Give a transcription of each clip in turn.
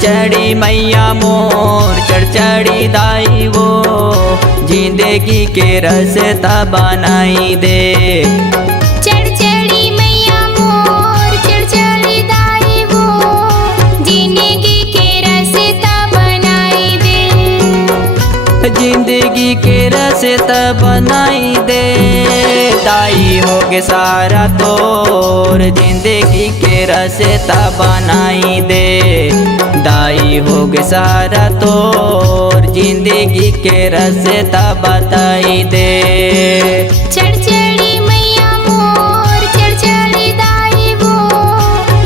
चढ़ी मैया मोर चढ़ी दाई वो जिंदगी के रास्ता बनाई दे। चढ़ी मैया मोर चढ़ी दाई वो जिंदगी के रास्ता बनाई दे। जिंदगी के रास्ता बनाई दे। दाई होगे सारा तोर जिंदगी के रास्ता बनाई दे। दाई होगे सारा तोर जिंदगी के रास्ता बताई दे। चढ़ी मैया मोर चढ़ी दाई वो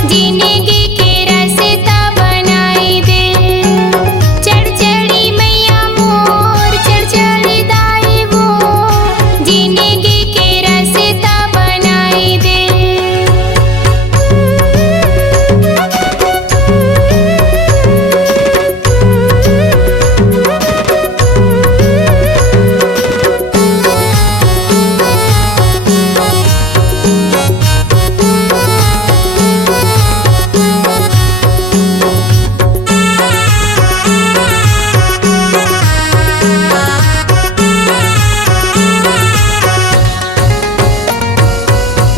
जिंदगी के रास्ता बनाई दे। चढ़ी मैया मोर चढ़ी दाई वो जिंदगी के रास्ता बनाई दे।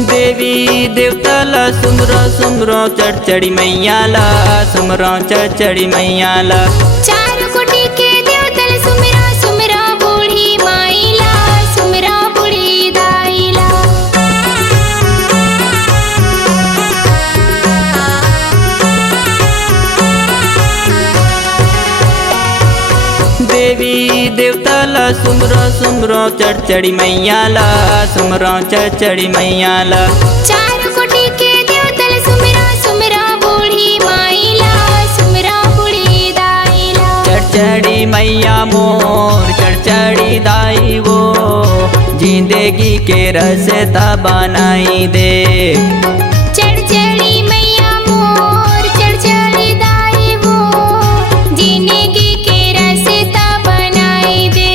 देवी देवता ला सुमरो सुमरो चढ़ी मैया ला सुमरो चढ़ी मैया ला। चार कोटि के देवतल सुमिरा सुमिरा बूढ़ी माइला सुमिरा बूढ़ी दाइला। देवी देवता ला सुमरो सुमरो चढ़ी मैया ला सुमरो चढ़ी मैया ला। चार कोटि के देवतल सुमिरा सुमिरा बूढ़ी माइला सुमिरा बूढ़ी दाइला। चढ़ी मैया मोर चढ़ी दाई वो जिंदगी के रास्ता बनाई दे। चढ़ी मैया मोर चढ़ी दाई वो जिंदगी के रास्ता बनाई दे।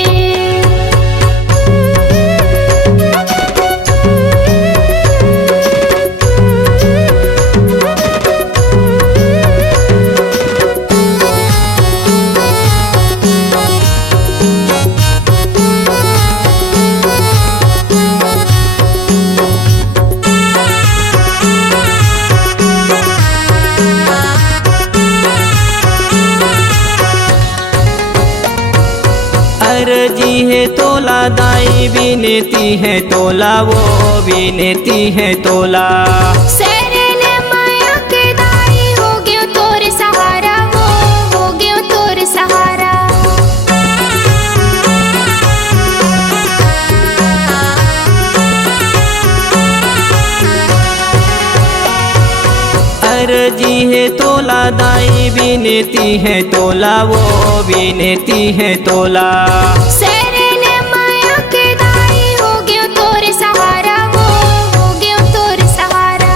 अर्जी है तोला दाई विनती है तोला वो विनती है तोला। शरण माया के दाई हो गयो तोर सहारा वो हो गयो तोर सहारा। अर्जी है तोला दाई विनती है तोला वो विनती है तोला। शरण माया के दाई हो गयो तोर सहारा वो हो गयो तोर सहारा।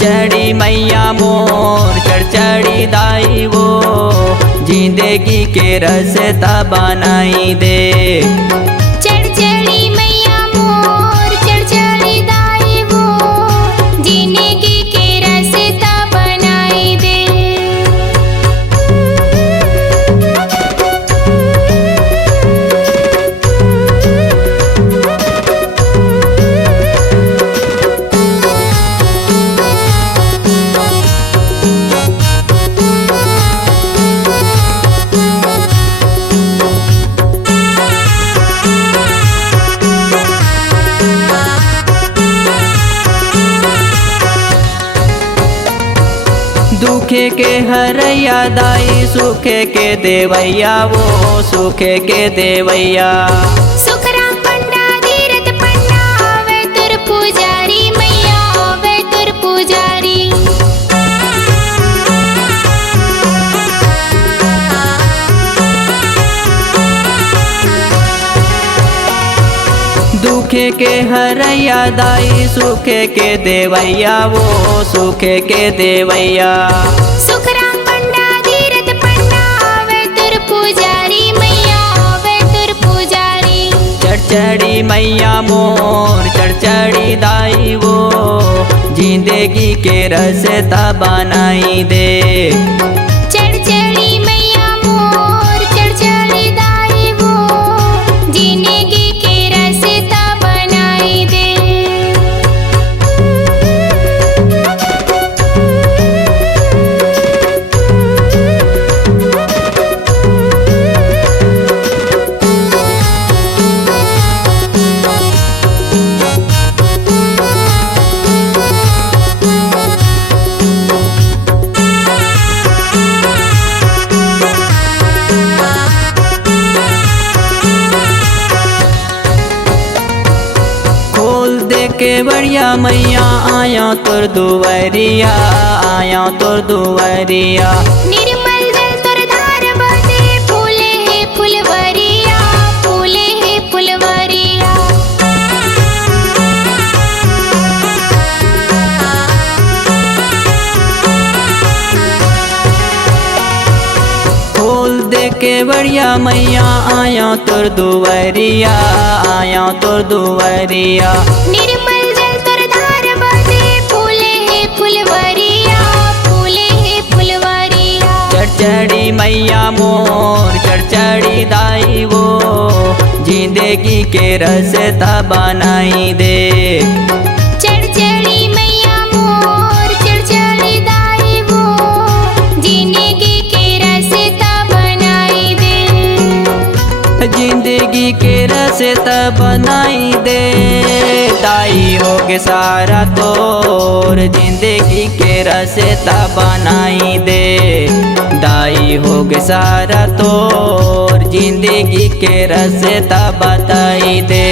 चढ़ी मैया मोर चढ़ी दाई वो जिंदगी के रास्ता बनाई दे। चढ़ी मैया मोर चढ़ी दाई वो जिंदगी के रास्ता बनाई दे। दुखे के हरैया दाई सुखे के देवैया वो सुखे के देवैया। सुखराम पंडा धीर दुखे के हरैया दाई सुखे के देवैया वो सुखे के देवैया। सुखराम पंडा धीरज पंडा आवे तुर पुजारी मैया आवे तुर पुजारी। चढ़चड़ी मैया मोर चढ़चड़ी दाई वो जिंदगी के रस्ता बनाई दे। चढ़चड़ी मैया मोर चढ़चड़ी दाई वो जिंदगी के रास्ता बनाई दे। खोल दे के बढ़िया मैया आया तुर दुवरिया आया तुर दुवरिया। निर्मल जल तुर धार बहे फूले है फुलवरिया फूले है फुलवरिया। खोल दे के बढ़िया मैया आया तुर दुवरिया आया तुर दुवरिया। निर्मल जल तुर धार बहे फूले है फुलवरिया फूले है फुलवरिया। चढ़चड़ी मैया मोर चढ़चड़ी दाई वो जिंदगी के रस्ता बनाई दे। चढ़चड़ी मैया मोर चढ़चड़ी दाई वो जिंदगी के रास्ता बनाई दे। जिंदगी के रस्ता बनाई दे दाई होगे सारा तोर जिंदगी के रस्ता बनाई दे। दाई होगे सारा तोर जिंदगी के रस्ता बताई दे।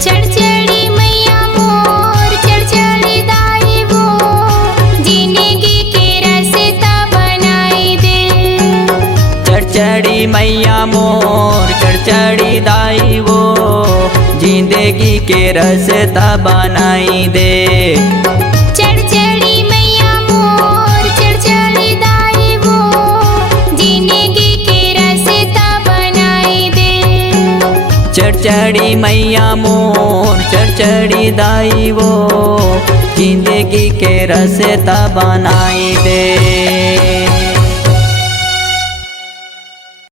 चढ़चड़ी मैया मोर चढ़चड़ी दाई वो जिंदगी के रास्ता बनाई दे। चढ़चड़ी मैया मोर चढ़चड़ी दाई वो जिंदगी के रस्ता बनाई दे। चढ़चड़ी मैया मोर चढ़चड़ी दाई वो जिंदगी के रास्ता बनाई दे। चढ़चड़ी मैया मोर चढ़चड़ी दाई वो जिंदगी के रस्ता बनाई दे। चढ़चड़ी मैया मोर चढ़चड़ी दाई वो जिंदगी के रस्ता बनाई दे। चढ़चड़ी मैया मोर चढ़चड़ी दाई वो जिंदगी के रस्ता बनाई दे। चढ़चड़ी मैया मोर चढ़चड़ी दाई वो जिंदगी के रस्ता बनाई दे। चढ़चड़ी मैया मोर चढ़चड़ी दाई वो जिंदगी के रस्ता बनाई दे।